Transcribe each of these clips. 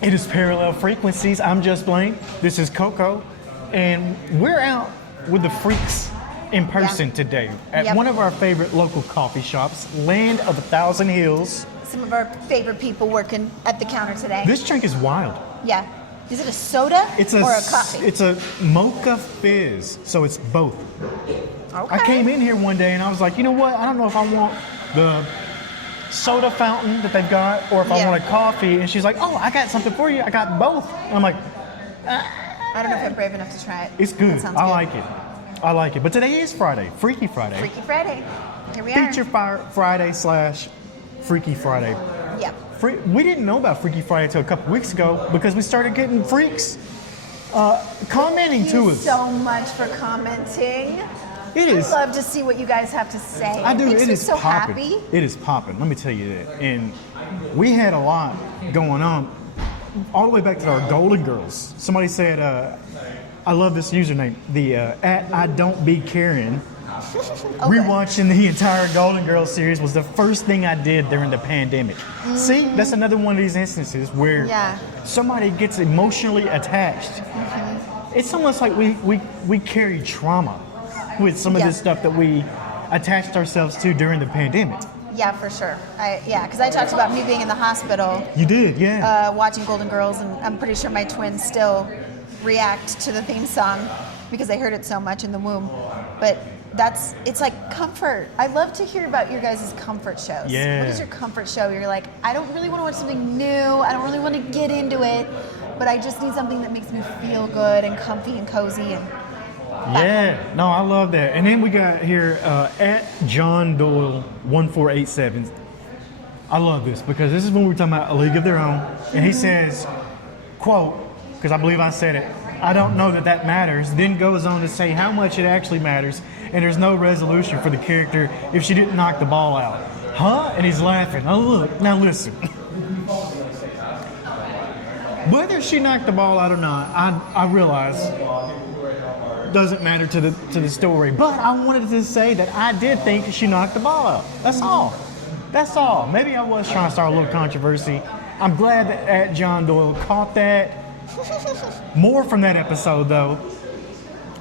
It is Parallel Frequencies. I'm just Blane. This is Coco. And we're out with the freaks in person today at one of our favorite local coffee shops, Land of a Thousand Hills. Some of our favorite people working at the counter today. This drink is wild. Yeah. Is it a soda or a coffee? It's a mocha fizz, so it's both. Okay. I came in here one day and I was like, you know what? I don't know if I want the soda fountain that they've got or if I want a coffee. And she's like, oh, I got something for you. I got both. And I'm like, I don't know if I'm brave enough to try it. it's good. That sounds I good. like it. I like it. But today is Friday, Freaky Friday. Freaky Friday. Here we are. Feature Friday / Freaky Friday. Yep. We didn't know about Freaky Friday until a couple weeks ago because we started getting freaks commenting Thank to you us. so much for commenting. It is. I love to see what you guys have to say. I do. It makes It me is so popping. happy. It is popping. Let me tell you that. And we had a lot going on all the way back to our Golden Girls. Somebody said, I love this username, the at I don't be Karen. Rewatching the entire Golden Girls series was the first thing I did during the pandemic. See, that's another one of these instances where somebody gets emotionally attached. It's almost like we carry trauma with some of this stuff that we attached ourselves to during the pandemic. Yeah, for sure. Because I talked about me being in the hospital. You did, yeah. Watching Golden Girls, and I'm pretty sure my twins still react to the theme song because they heard it so much in the womb. But it's like comfort. I love to hear about your guys' comfort shows. Yeah. What is your comfort show? You're like, I don't really want to watch something new. I don't really want to get into it, but I just need something that makes me feel good and comfy and cozy. And no, I love that. And then we got here at John Doyle 1487. I love this because this is when we were talking about A League of Their Own. And he says, quote, because I believe I said it, I don't know that matters. Then goes on to say how much it actually matters. And there's no resolution for the character if she didn't knock the ball out. Huh? And he's laughing. Oh, look. Now listen. Whether she knocked the ball out or not, I realize doesn't matter to the story. But I wanted to say that I did think she knocked the ball out. That's all. That's all. Maybe I was trying to start a little controversy. I'm glad that at John Doyle caught that. More from that episode, though.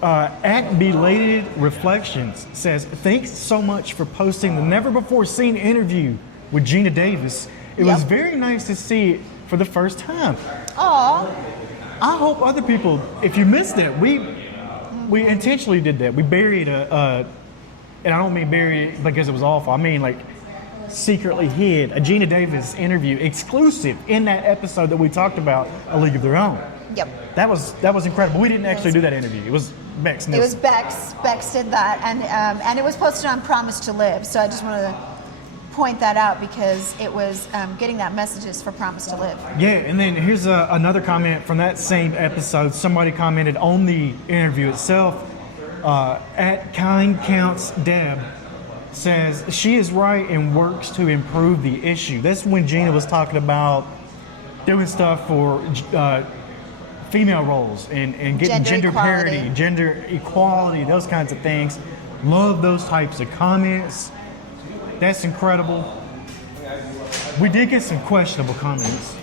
At Belated Reflections says, thanks so much for posting the never-before-seen interview with Gina Davis. It was very nice to see it for the first time. Aw. I hope other people, if you missed it, we intentionally did that. We buried and I don't mean buried it because it was awful. I mean like secretly hid a Gina Davis interview exclusive in that episode that we talked about, A League of Their Own. Yep. That was incredible. We didn't actually do that interview. It was Bex. It was Bex. Bex did that, and it was posted on Promise to Live. So I just wanted to point that out because it was getting that messages for Promise to Live. Yeah, and then here's another comment from that same episode. Somebody commented on the interview itself. At Kind Counts Deb says she is right and works to improve the issue. That's when Gina was talking about doing stuff for female roles and getting gender parity, gender equality, those kinds of things. Love those types of comments. That's incredible. We did get some questionable comments.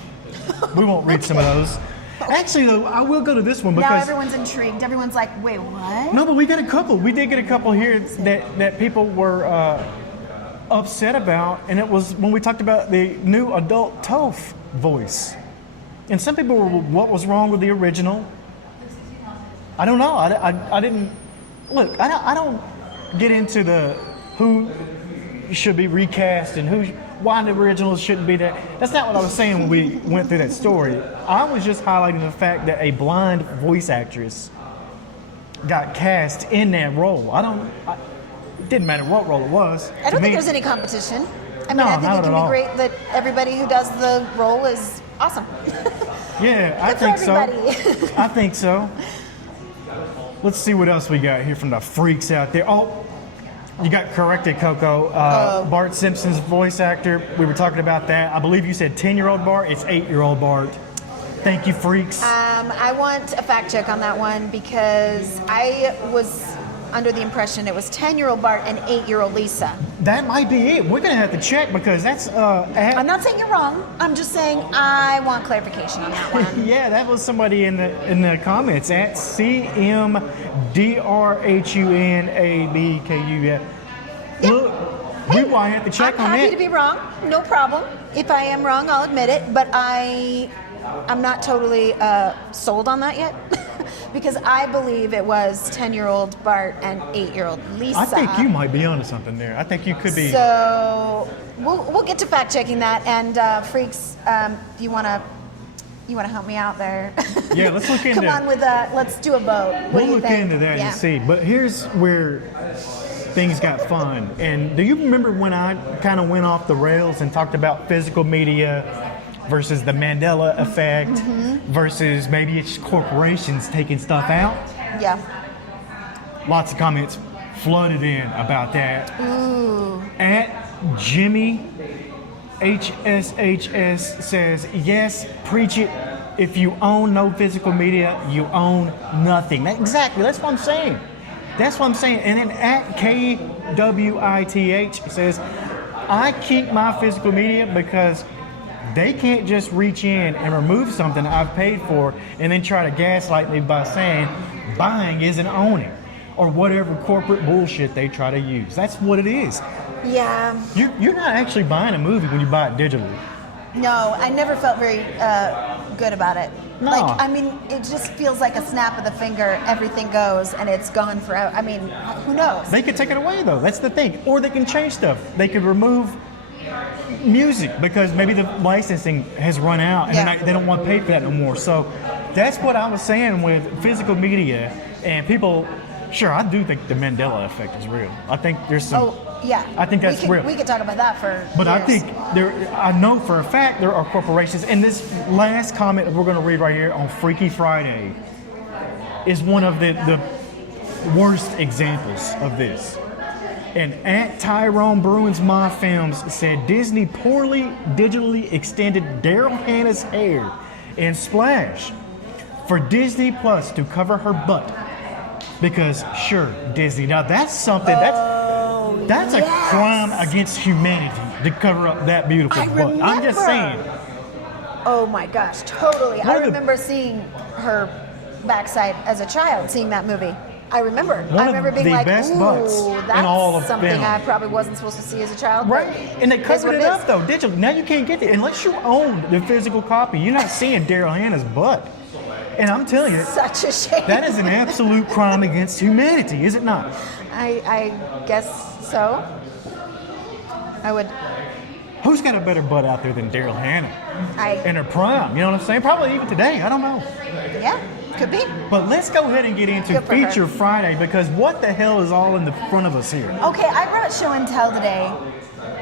We won't read some of those. Actually, though, I will go to this one because now everyone's intrigued. Everyone's like, wait, what? No, but we got a couple. We did get a couple here that people were upset about, and it was when we talked about the new adult Toph voice. And some people were, what was wrong with the original? I don't know. I didn't look. I don't get into the who should be recast and why the originals shouldn't be there. That's not what I was saying when we went through that story. I was just highlighting the fact that a blind voice actress got cast in that role. It didn't matter what role it was. I don't think there's any competition. I mean, No, I think not it can at be all. great that everybody who does the role is awesome. Yeah, I Good think for so. everybody. I think so. Let's see what else we got here from the freaks out there. Oh, you got corrected, Coco. Bart Simpson's voice actor. We were talking about that. I believe you said 10-year-old Bart. It's 8-year-old Bart. Thank you, freaks. I want a fact check on that one because I was under the impression it was 10-year-old Bart and 8-year-old Lisa. That might be it. We're gonna have to check because that's. I'm not saying you're wrong. I'm just saying I want clarification on that one. Yeah, that was somebody in the comments at CMDRHUNABKU. Yeah. Look, we might have to check I'm on happy it. to be wrong. No problem. If I am wrong, I'll admit it. But I'm not totally sold on that yet. Because I believe it was 10-year-old Bart and 8-year-old Lisa. I think you might be onto something there. I think you could be. So we'll get to fact checking that. And freaks, you wanna help me out there? Yeah, let's look into. Come on with let's do a vote. What We'll do you look think? into that Yeah. and see. But here's where things got fun. And do you remember when I kind of went off the rails and talked about physical media versus the Mandela effect versus maybe it's corporations taking stuff out? Yeah. Lots of comments flooded in about that. Ooh. At Jimmy HSHS says, yes, preach it. If you own no physical media, you own nothing. Exactly, that's what I'm saying. That's what I'm saying. And then at KWITH says, I keep my physical media because they can't just reach in and remove something I've paid for and then try to gaslight me by saying buying isn't owning or whatever corporate bullshit they try to use. That's what it is. Yeah. You're not actually buying a movie when you buy it digitally. No, I never felt very good about it. No. Like, I mean, it just feels like a snap of the finger, everything goes, and it's gone forever. I mean, who knows? They could take it away, though. That's the thing. Or they can change stuff. They could remove music because maybe the licensing has run out and Yeah. they don't want to pay for that no more. So that's what I was saying with physical media and people. Sure, I do think the Mandela effect is real. I think there's some. Oh, yeah. I think that's real. We could talk about that for But I years. think I know for a fact there are corporations, and this last comment that we're going to read right here on Freaky Friday is one of the worst examples of this. And at Tyrone Bruins My Films said Disney poorly digitally extended Daryl Hannah's hair in Splash for Disney Plus to cover her butt. Because sure, Disney. Now that's something that's a yes. crime against humanity to cover up that beautiful I butt. I'm just remember. saying. Oh my gosh, totally. I remember seeing her backside as a child, seeing that movie. I remember. One I remember of being the like, best ooh, butts that's in all of something film. I probably wasn't supposed to see as a child. Right, but and they is covered what it is. up though, digitally. Now you can't get it unless you own the physical copy. You're not seeing Daryl Hannah's butt. And I'm telling you, Such a shame. that is an absolute crime against humanity, is it not? I guess so. I would. Who's got a better butt out there than Daryl Hannah in I her prime? You know what I'm saying? Probably even today. I don't know. yeah, could be. But let's go ahead and get into Good for her. Feature Friday because what the hell is all in the front of us here? Okay, I brought Show and Tell today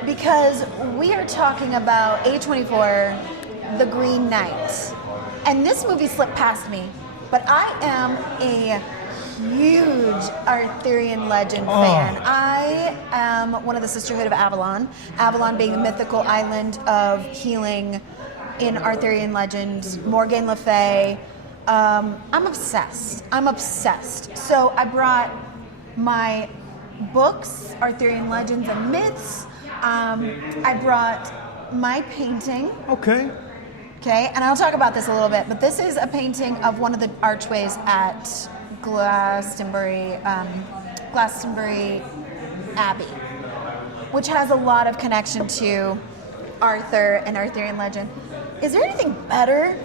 because we are talking about A24, The Green Knight. And this movie slipped past me, but I am a huge Arthurian legend fan. I am one of the Sisterhood of Avalon, Avalon being the mythical island of healing in Arthurian legend, Morgan Le Fay. I'm obsessed. So I brought my books, Arthurian Legends and Myths. I brought my painting. Okay, and I'll talk about this a little bit, but this is a painting of one of the archways at Glastonbury Abbey, which has a lot of connection to Arthur and Arthurian legend. Is there anything better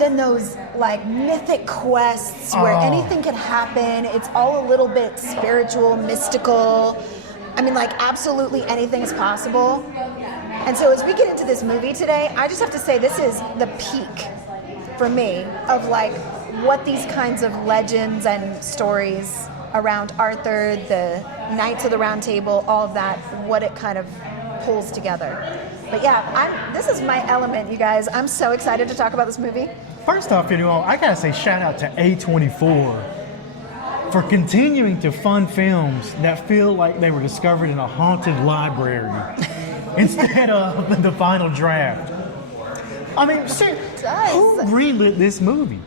than those like mythic quests where anything can happen? It's all a little bit spiritual, mystical. I mean, like absolutely anything is possible. And so as we get into this movie today, I just have to say this is the peak for me of like what these kinds of legends and stories around Arthur, the Knights of the Round Table, all of that, what it kind of pulls together. But yeah, this is my element, you guys. I'm so excited to talk about this movie. First off, I gotta say shout out to A24 for continuing to fund films that feel like they were discovered in a haunted library instead of the final draft. I mean, who greenlit this movie?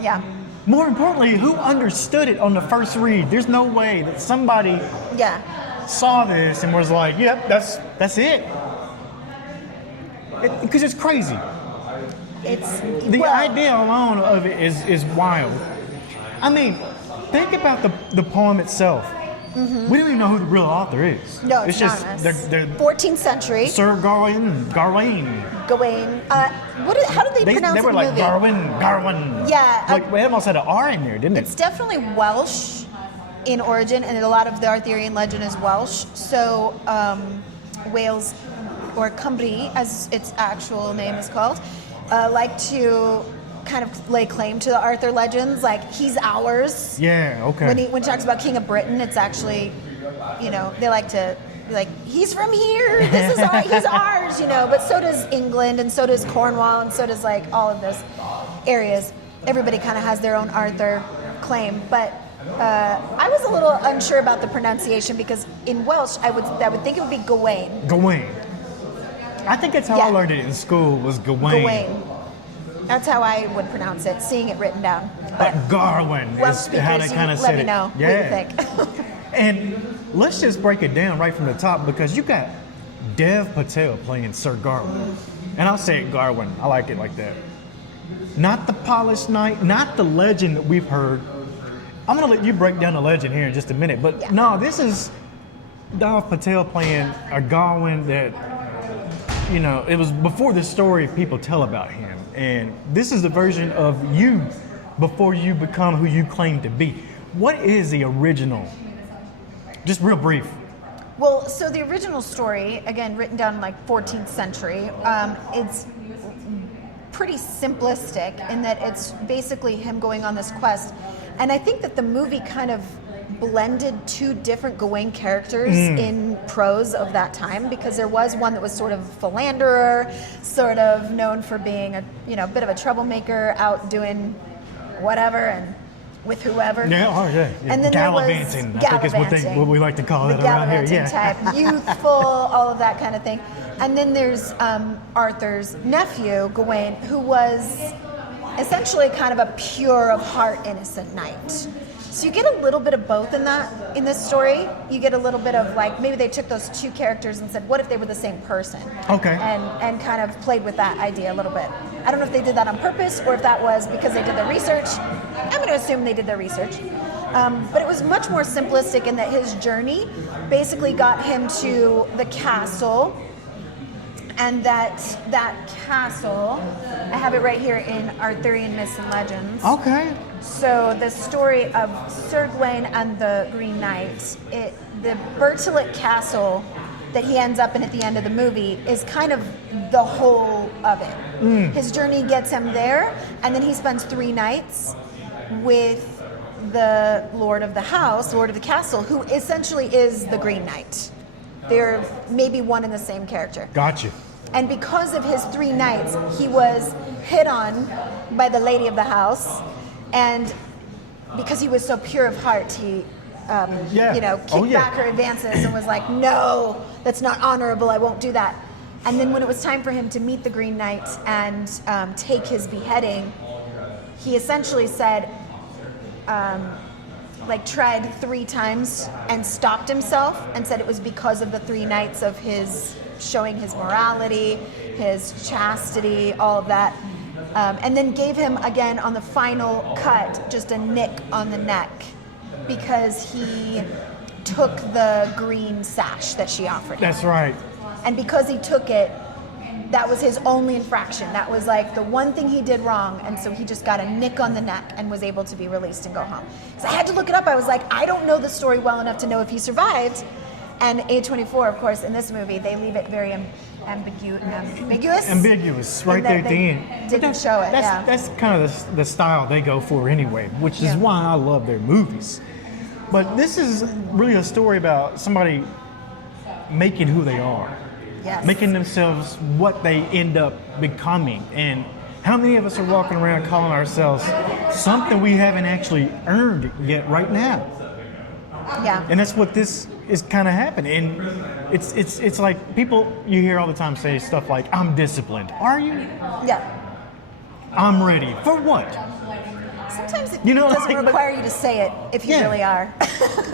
Yeah. more importantly, who understood it on the first read? There's no way that somebody Yeah. saw this and was like, "Yep, that's it." Because it's crazy. It's The idea alone of it is wild. I mean, think about the poem itself. We don't even know who the real author is. No, it's just anonymous. they're 14th century. Sir Gawain. Gawain. How did they pronounce They it were in the like movie? Garwin. Yeah, Like they almost had an R in there, didn't It's it? definitely Welsh in origin, and a lot of the Arthurian legend is Welsh. So Wales, or Cymru, as its actual name is called, like to kind of lay claim to the Arthur legends. Like, he's ours. Yeah. Okay. When he talks about King of Britain, it's actually, they like to be like, he's from here. This is he's ours. But so does England, and so does Cornwall, and so does like all of those areas. Everybody kind of has their own Arthur claim, but. I was a little unsure about the pronunciation because in Welsh I would think it would be Gawain. Gawain. I think that's how I learned it in school. Was Gawain. Gawain. That's how I would pronounce it, seeing it written down. But Garwin Welsh is speakers, how they kind of let said me it. know what you think. And let's just break it down right from the top, because you got Dev Patel playing Sir Garwin. And I'll say it Garwin. I like it like that. Not the polished knight, not the legend that we've heard. I'm going to let you break down the legend here in just a minute. But no, this is Dev Patel playing a Gawain that, it was before the story people tell about him. And this is the version of you before you become who you claim to be. What is the original? Just real brief. Well, so the original story, again, written down in like 14th century, it's pretty simplistic in that it's basically him going on this quest. And I think that the movie kind of blended two different Gawain characters in prose of that time, because there was one that was sort of a philanderer, sort of known for being a bit of a troublemaker, out doing whatever and with whoever. Yeah. And then gallivanting. There was I think is what we like to call it around here. Yeah. Type, youthful, all of that kind of thing. And then there's Arthur's nephew, Gawain, who was essentially kind of a pure of heart, innocent knight. So you get a little bit of both in this story. You get a little bit of like, maybe they took those two characters and said, what if they were the same person? Okay. And kind of played with that idea a little bit. I don't know if they did that on purpose or if that was because they did their research. I'm going to assume they did their research. But it was much more simplistic in that his journey basically got him to the castle. And that castle, I have it right here in Arthurian Myths and Legends. Okay. So the story of Sir Gawain and the Green Knight, the Bertilit Castle that he ends up in at the end of the movie is kind of the whole of it. His journey gets him there, and then he spends 3 nights with the Lord of the house, Lord of the castle, who essentially is the Green Knight. They're maybe one and the same character. Gotcha. And because of his 3 nights, he was hit on by the lady of the house, and because he was so pure of heart, he, kicked back her advances and was like, "No, that's not honorable. I won't do that." And then when it was time for him to meet the Green Knight and take his beheading, he essentially said, tried 3 times and stopped himself and said it was because of the 3 nights of his showing his morality, his chastity, all of that. And then gave him, again, on the final cut, just a nick on the neck because he took the green sash that she offered him. That's right. And because he took it, that was his only infraction. That was like the one thing he did wrong, and so he just got a nick on the neck and was able to be released and go home. So I had to look it up. I was like, I don't know the story well enough to know if he survived. And A24, of course, in this movie, they leave it very ambiguous. Ambiguous, right there at the end. Didn't show it. That's kind of the style they go for anyway, which is why I love their movies. But this is really a story about somebody making who they are. Yes. Making themselves what they end up becoming. And how many of us are walking around calling ourselves something we haven't actually earned yet right now? Yeah. And that's what this is kind of happening. And it's like people you hear all the time say stuff like, "I'm disciplined." Are you? Yeah. I'm ready. For what? Sometimes it You know, doesn't like, require you to say it if you Yeah. really are.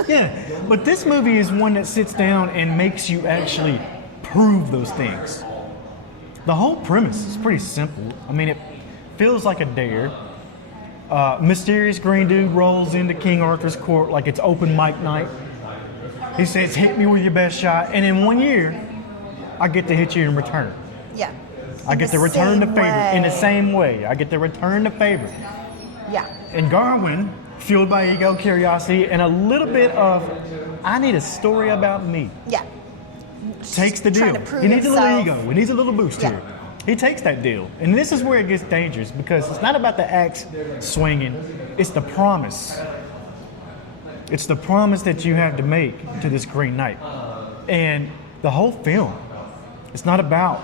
Yeah, but this movie is one that sits down and makes you actually prove those things. The whole premise is pretty simple. I mean, it feels like a dare. Mysterious green dude rolls into King Arthur's court like it's open mic night. He says, "Hit me with your best shot," and in 1 year, I get to hit you in return. Yeah. I get to return the favor in the same way. I get to return the favor. Yeah. And Gawain, fueled by ego, curiosity, and a little bit of, I need a story about me, Yeah. takes the deal. Trying to prove He needs a little himself. ego. He needs a little boost Yeah. here. He takes that deal. And this is where it gets dangerous because it's not about the axe swinging. It's the promise. It's the promise that you have to make to this Green Knight. And the whole film, it's not about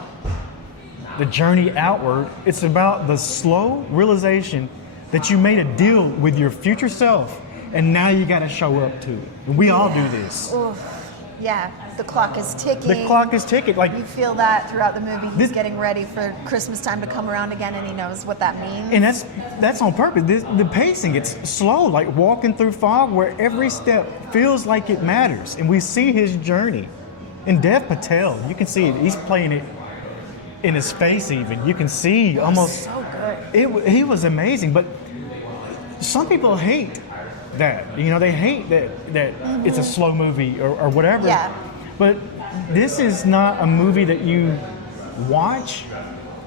the journey outward. It's about the slow realization that you made a deal with your future self and now you got to show up to it. And we all do this. Oof. Yeah. The clock is ticking. The clock is ticking. Like, You feel that throughout the movie. He's This- getting ready for Christmas time to come around again, and he knows what that means. and that's on purpose. The pacing, it's slow, like walking through fog where every step feels like it matters. And we see his journey. And Dev Patel, you can see it. He's playing it in his face even. You can see almost... So good. He was amazing, but some people hate that. You know, they hate that it's a slow movie or whatever. Yeah. But this is not a movie that you watch.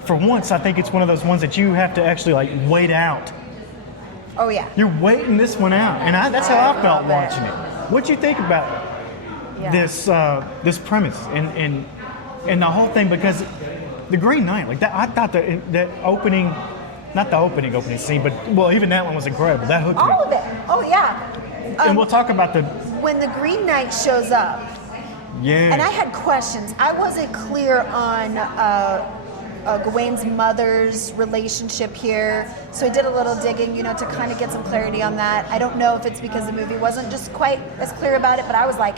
For once, I think it's one of those ones that you have to actually like wait out. Oh, yeah. You're waiting this one out, and that's how I felt love it. watching it. What'd you think about Yeah. this premise and the whole thing? Because the Green Knight, like that, I thought that opening, not the opening scene, but well, even that one was incredible. That hooked me. All of it. Oh, yeah. And we'll talk about the When the Green Knight shows up, and I had questions. I wasn't clear on Gawain's mother's relationship here, so I did a little digging, to kind of get some clarity on that. I don't know if it's because the movie wasn't just quite as clear about it, but I was like,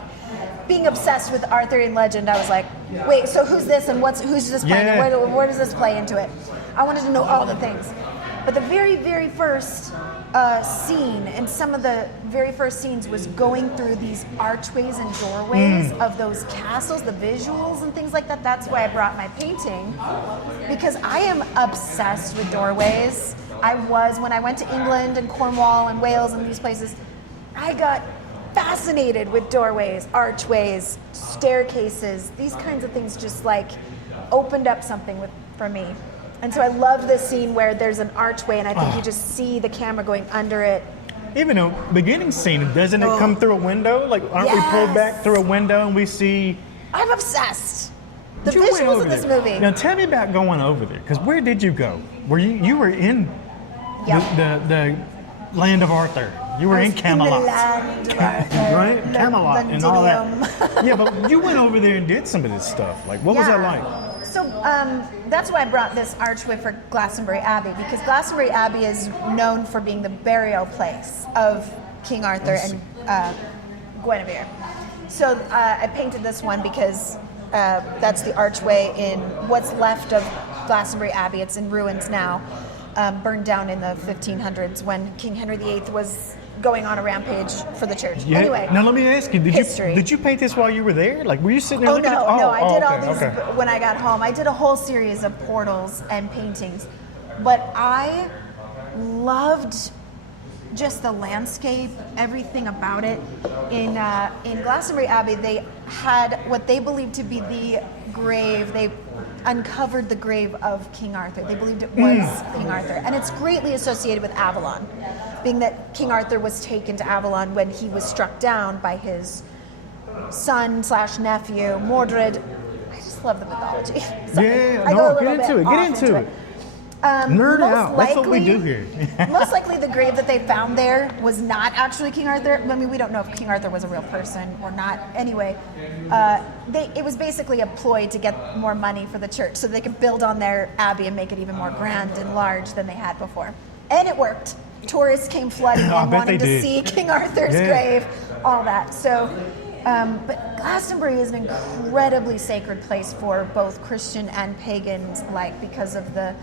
being obsessed with Arthurian legend, I was like, wait, so who's this and who's this playing? Yeah. Where does this play into it? I wanted to know all the things. But the very, very first scene, and some of the very first scenes, was going through these archways and doorways of those castles, the visuals and things like that. That's why I brought my painting, because I am obsessed with doorways. When I went to England and Cornwall and Wales and these places, I got fascinated with doorways, archways, staircases. These kinds of things just like opened up something for me. And so I love this scene where there's an archway, and I think you just see the camera going under it. even a beginning scene, doesn't it come through a window? Like, aren't we pulled back through a window and we see? I'm obsessed. The You went visuals over of this there. movie. Now tell me about going over there, because where did you go? Were you were in the land of Arthur? You were in Camelot, In the land of Arthur. right? Camelot and all Londinium. that. Yeah, but you went over there and did some of this stuff. Like, what was that like? So that's why I brought this archway for Glastonbury Abbey, because Glastonbury Abbey is known for being the burial place of King Arthur and Guinevere. So I painted this one because that's the archway in what's left of Glastonbury Abbey. It's in ruins now, burned down in the 1500s when King Henry VIII was going on a rampage for the church. Yeah. Anyway, Now let me ask you: history. Did you paint this while you were there? Like, were you sitting there Oh looking no, at? no! I did all okay, these okay. when I got home. I did a whole series of portals and paintings, but I loved just the landscape, everything about it. In Glastonbury Abbey, they had what they believed to be the grave. They uncovered the grave of King Arthur. They believed it was King Arthur, and it's greatly associated with Avalon, being that King Arthur was taken to Avalon when he was struck down by his son/nephew Mordred. I just love the mythology. Sorry. Yeah, I no, go a get little into bit it. Get off into it. most Nerd out. That's what we likely- do here. Most likely the grave that they found there was not actually King Arthur. I mean, we don't know if King Arthur was a real person or not. Anyway, it was basically a ploy to get more money for the church so they could build on their abbey and make it even more grand and large than they had before. And it worked. Tourists came flooding in, I bet wanting they to did. see King Arthur's grave, all that. So, but Glastonbury is an incredibly sacred place for both Christian and pagans alike because of the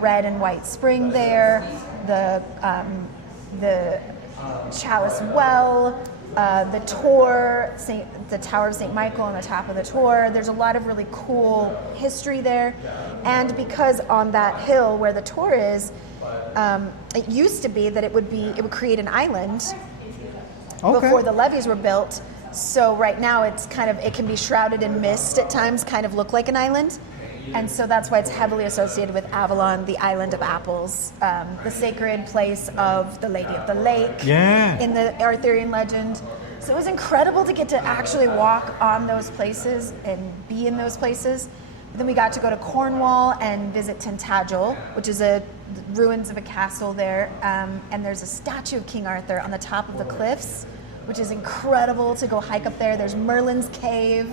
red and white spring there, the the Chalice Well, the Tor, the Tower of St. Michael on the top of the Tor. There's a lot of really cool history there. And because on that hill where the Tor is, it used to be that it would create an island before the levees were built. So right now it can be shrouded in mist at times, kind of look like an island. And so that's why it's heavily associated with Avalon, the island of apples, the sacred place of the Lady of the Lake in the Arthurian legend. So it was incredible to get to actually walk on those places and be in those places. Then we got to go to Cornwall and visit Tintagel, which is the ruins of a castle there. And there's a statue of King Arthur on the top of the cliffs, which is incredible to go hike up there. There's Merlin's Cave.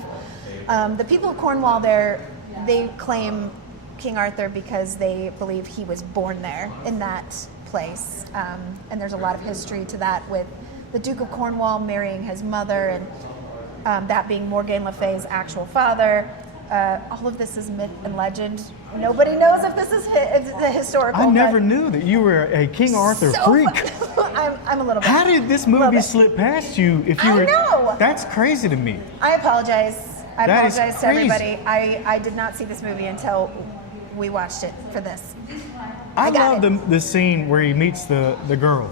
The people of Cornwall there, they claim King Arthur because they believe he was born there in that place. And there's a lot of history to that with the Duke of Cornwall marrying his mother and that being Morgan Le Fay's actual father. All of this is myth and legend. Nobody knows if this is the historical. I never knew that you were a King Arthur freak. I'm a little bit. How did this movie slip past you? If you I were, know. That's crazy to me. I apologize. I That is apologize to crazy. everybody. I did not see this movie until we watched it for this. I got love the scene where he meets the girl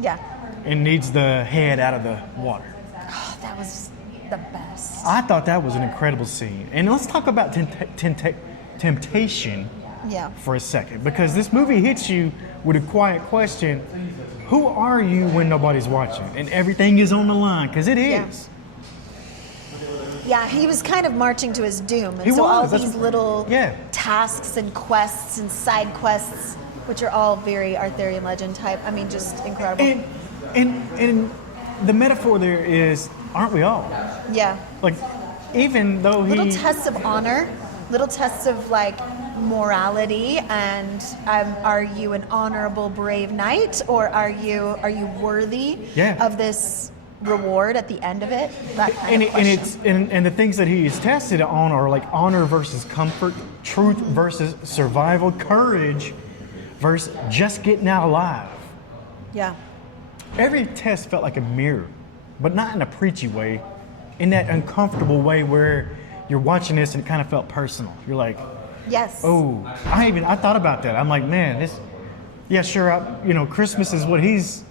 Yeah. and needs the head out of the water. Oh, that was the best. I thought that was an incredible scene. And let's talk about temptation Yeah. for a second, because this movie hits you with a quiet question: who are you when nobody's watching and everything is on the line? Because it is. Yeah, he was kind of marching to his doom. And He so all was. these little Yeah. tasks and quests and side quests, which are all very Arthurian legend type. I mean, just incredible. And the metaphor there is, aren't we all? Yeah. Like, even though he... Little tests of honor, little tests of like morality, and are you an honorable, brave knight, or are you worthy of this reward at the end of it? That kind of question. And the things that he is tested on are like honor versus comfort, truth versus survival, courage versus just getting out alive. Yeah. Every test felt like a mirror, but not in a preachy way, in that uncomfortable way where you're watching this and it kind of felt personal. You're like, Yes. oh, I thought about that. I'm like, man, Christmas is what his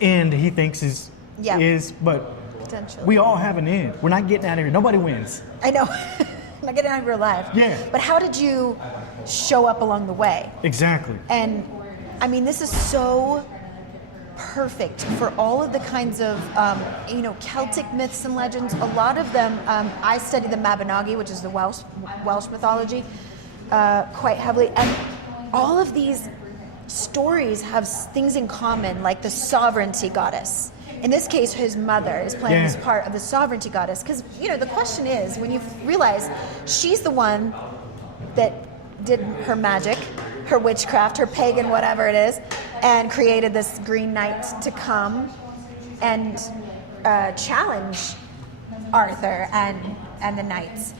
end he thinks is, but Potentially. we all have an end. We're not getting out of here. Nobody wins. I know. I'm not getting out of your life. Yeah. But how did you show up along the way? Exactly. And I mean, this is so perfect for all of the kinds of, Celtic myths and legends. A lot of them, I study the Mabinagi, which is the Welsh mythology, quite heavily. And all of these stories have things in common, like the sovereignty goddess. In this case, his mother is playing this part of the sovereignty goddess. Because, the question is, when you realize she's the one that did her magic, her witchcraft, her pagan, whatever it is, and created this Green Knight to come and challenge Arthur and the knights.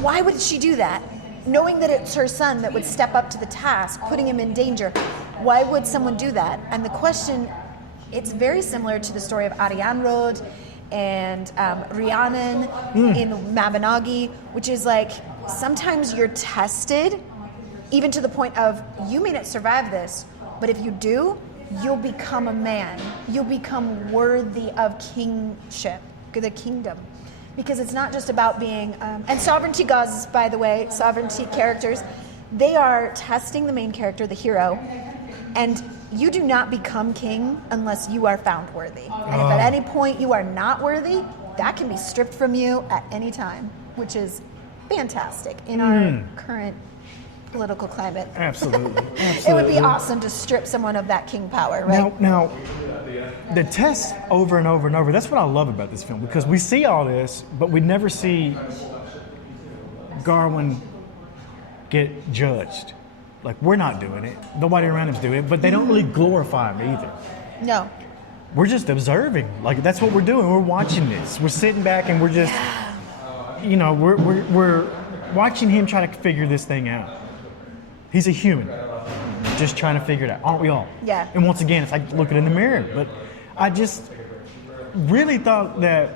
Why would she do that? Knowing that it's her son that would step up to the task, putting him in danger. Why would someone do that? And the question, it's very similar to the story of Arianrhod and Rhiannon in Mabinagi, which is like, sometimes you're tested, even to the point of, you may not survive this, but if you do, you'll become a man. You'll become worthy of kingship, the kingdom. Because it's not just about being, and sovereignty gods, by the way, sovereignty characters, they are testing the main character, the hero, and you do not become king unless you are found worthy. And if at any point you are not worthy, that can be stripped from you at any time, which is fantastic in our current political climate. Absolutely. It would be awesome to strip someone of that king power, right? Now, the tests over and over and over, that's what I love about this film, because we see all this, but we never see Gawain get judged. Like, we're not doing it. Nobody around us doing it, but they don't really glorify him either. No. We're just observing. Like, that's what we're doing. We're watching this. We're sitting back and we're just, we're watching him try to figure this thing out. He's a human. just trying to figure it out. Aren't we all? Yeah. And once again, it's like looking in the mirror. But I just really thought that,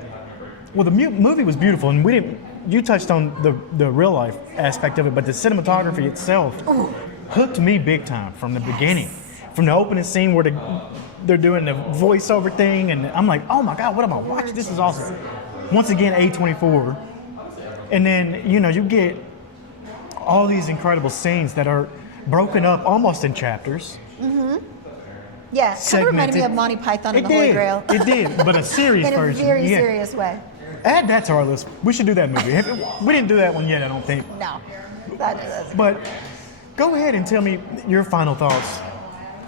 well, the movie was beautiful, and we didn't. You touched on the real life aspect of it, but the cinematography itself hooked me big time from the beginning, from the opening scene where they're doing the voiceover thing, and I'm like, oh my God, what am I watching? This is awesome. Once again, A24, and then you get all these incredible scenes that are broken up almost in chapters. Yeah, kind of reminded me of Monty Python and the Holy Grail. It did, but a serious in version. In a very serious way. Add that to our list. We should do that movie. We didn't do that one yet, I don't think. No. That's but go ahead and tell me your final thoughts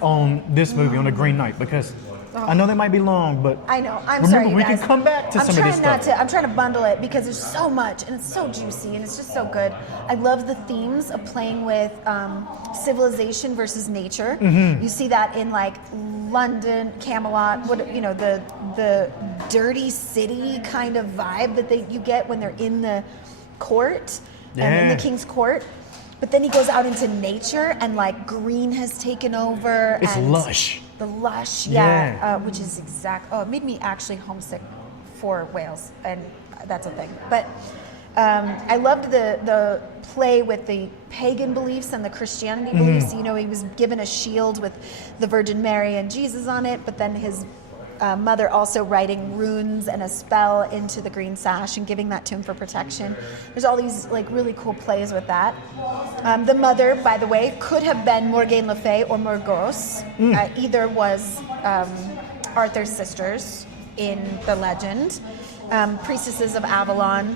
on this movie, on The Green Knight, because I know that might be long, but I know. I'm remember, sorry, you we guys. can come back to some of this stuff. I'm trying to bundle it because there's so much and it's so juicy and it's just so good. I love the themes of playing with civilization versus nature. You see that in like London, Camelot, the dirty city kind of vibe that you get when they're in the court and in the king's court. But then he goes out into nature and like green has taken over. It's and lush. The lush, which is it made me actually homesick for Wales, and that's a thing. But I loved the play with the pagan beliefs and the Christianity beliefs. He was given a shield with the Virgin Mary and Jesus on it, but then his mother also writing runes and a spell into the green sash and giving that to him for protection. There's all these like really cool plays with that. The mother, by the way, could have been Morgan Le Fay or Morgause. Either was Arthur's sisters in the legend. Priestesses of Avalon,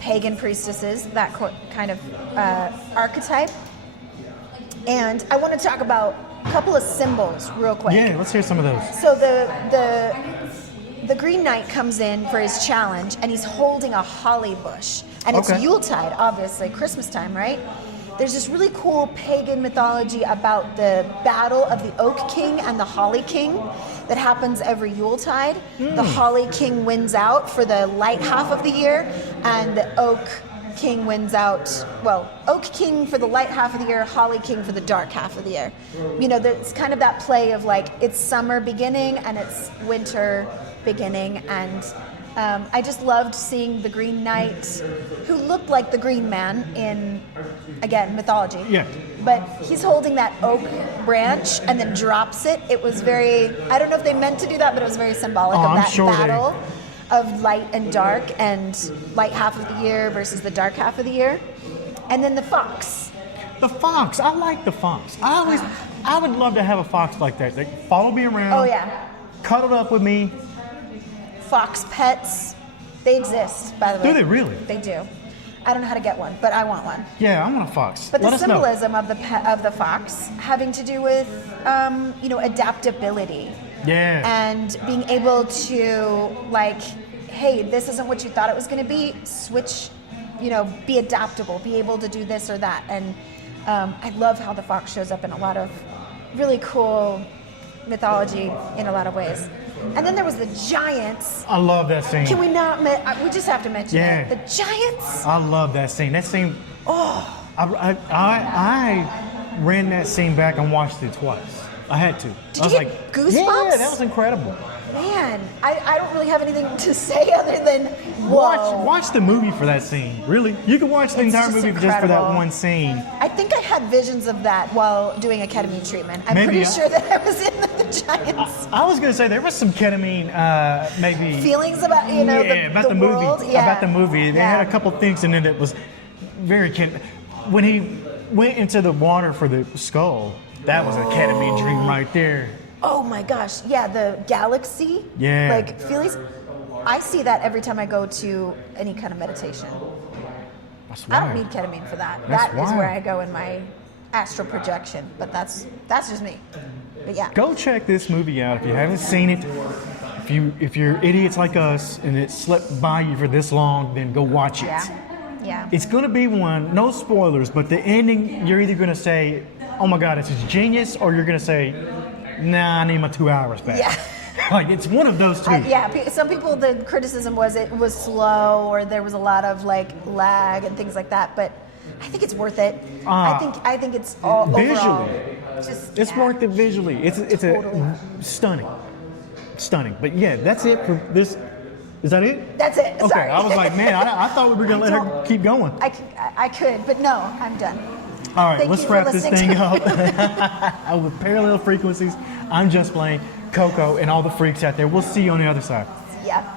pagan priestesses, that kind of archetype. And I want to talk about a couple of symbols real quick. Yeah, let's hear some of those. So the Green Knight comes in for his challenge, and he's holding a holly bush. And it's Yuletide, obviously, Christmas time, right? There's this really cool pagan mythology about the battle of the Oak King and the Holly King that happens every Yuletide. The Holly King wins out for the light half of the year, and the Oak King wins out, Oak King for the light half of the year, Holly King for the dark half of the year. It's kind of that play of like, it's summer beginning and it's winter beginning. And I just loved seeing the Green Knight, who looked like the Green Man in, again, mythology. Yeah. But he's holding that oak branch and then drops it. It was very, I don't know if they meant to do that, but it was very symbolic of that battle of light and dark, and light half of the year versus the dark half of the year. And then the fox. The fox. I like the fox. I would love to have a fox like that. They follow me around. Oh, yeah. Cuddled up with me. Fox pets. They exist, by the way. Do they really? They do. I don't know how to get one, but I want one. Yeah, I want a fox. But the symbolism of the fox having to do with, adaptability. Yeah. And being able to, like, hey, this isn't what you thought it was going to be. Switch, be adaptable, be able to do this or that. And I love how the fox shows up in a lot of really cool mythology in a lot of ways. And then there was the giants. I love that scene. Can we not? We just have to mention it. The giants. I love that scene. That scene. Oh, I ran that scene back and watched it twice. I had to. Did you get goosebumps? Yeah, that was incredible. Man, I don't really have anything to say other than whoa. Watch the movie for that scene. Really, you can watch the entire movie just for that one scene. I think I had visions of that while doing a ketamine treatment. I'm pretty sure that I was in the Giants. I was going to say there was some ketamine, maybe feelings about about the world. movie. About the movie, they had a couple things in it that was very when he went into the water for the skull. That was a ketamine dream right there. Oh my gosh, yeah, the galaxy. Yeah. Like feelings. I see that every time I go to any kind of meditation. I don't need ketamine for that. That is where I go in my astral projection. But that's just me. But yeah. Go check this movie out if you haven't seen it. If you're idiots like us and it slipped by you for this long, then go watch it. Yeah. It's gonna be one, no spoilers, but the ending, you're either gonna say, oh my God, this is genius, or you're gonna say, nah, I need my 2 hours back. Yeah. Like, it's one of those two. Yeah, some people, the criticism was it was slow, or there was a lot of like lag and things like that, but I think it's worth it. I think it's all visually. overall. Just It's worth it visually. It's Totally. a stunning. But yeah, that's it for this. Is that it? That's it. Okay, Sorry. I was like, man, I thought we were gonna let her keep going. I could, but no, I'm done. All right, Thank let's you for wrap this listening thing to up. With Parallel Frequencies, I'm just Blane, Coco, and all the freaks out there. We'll see you on the other side. Yeah.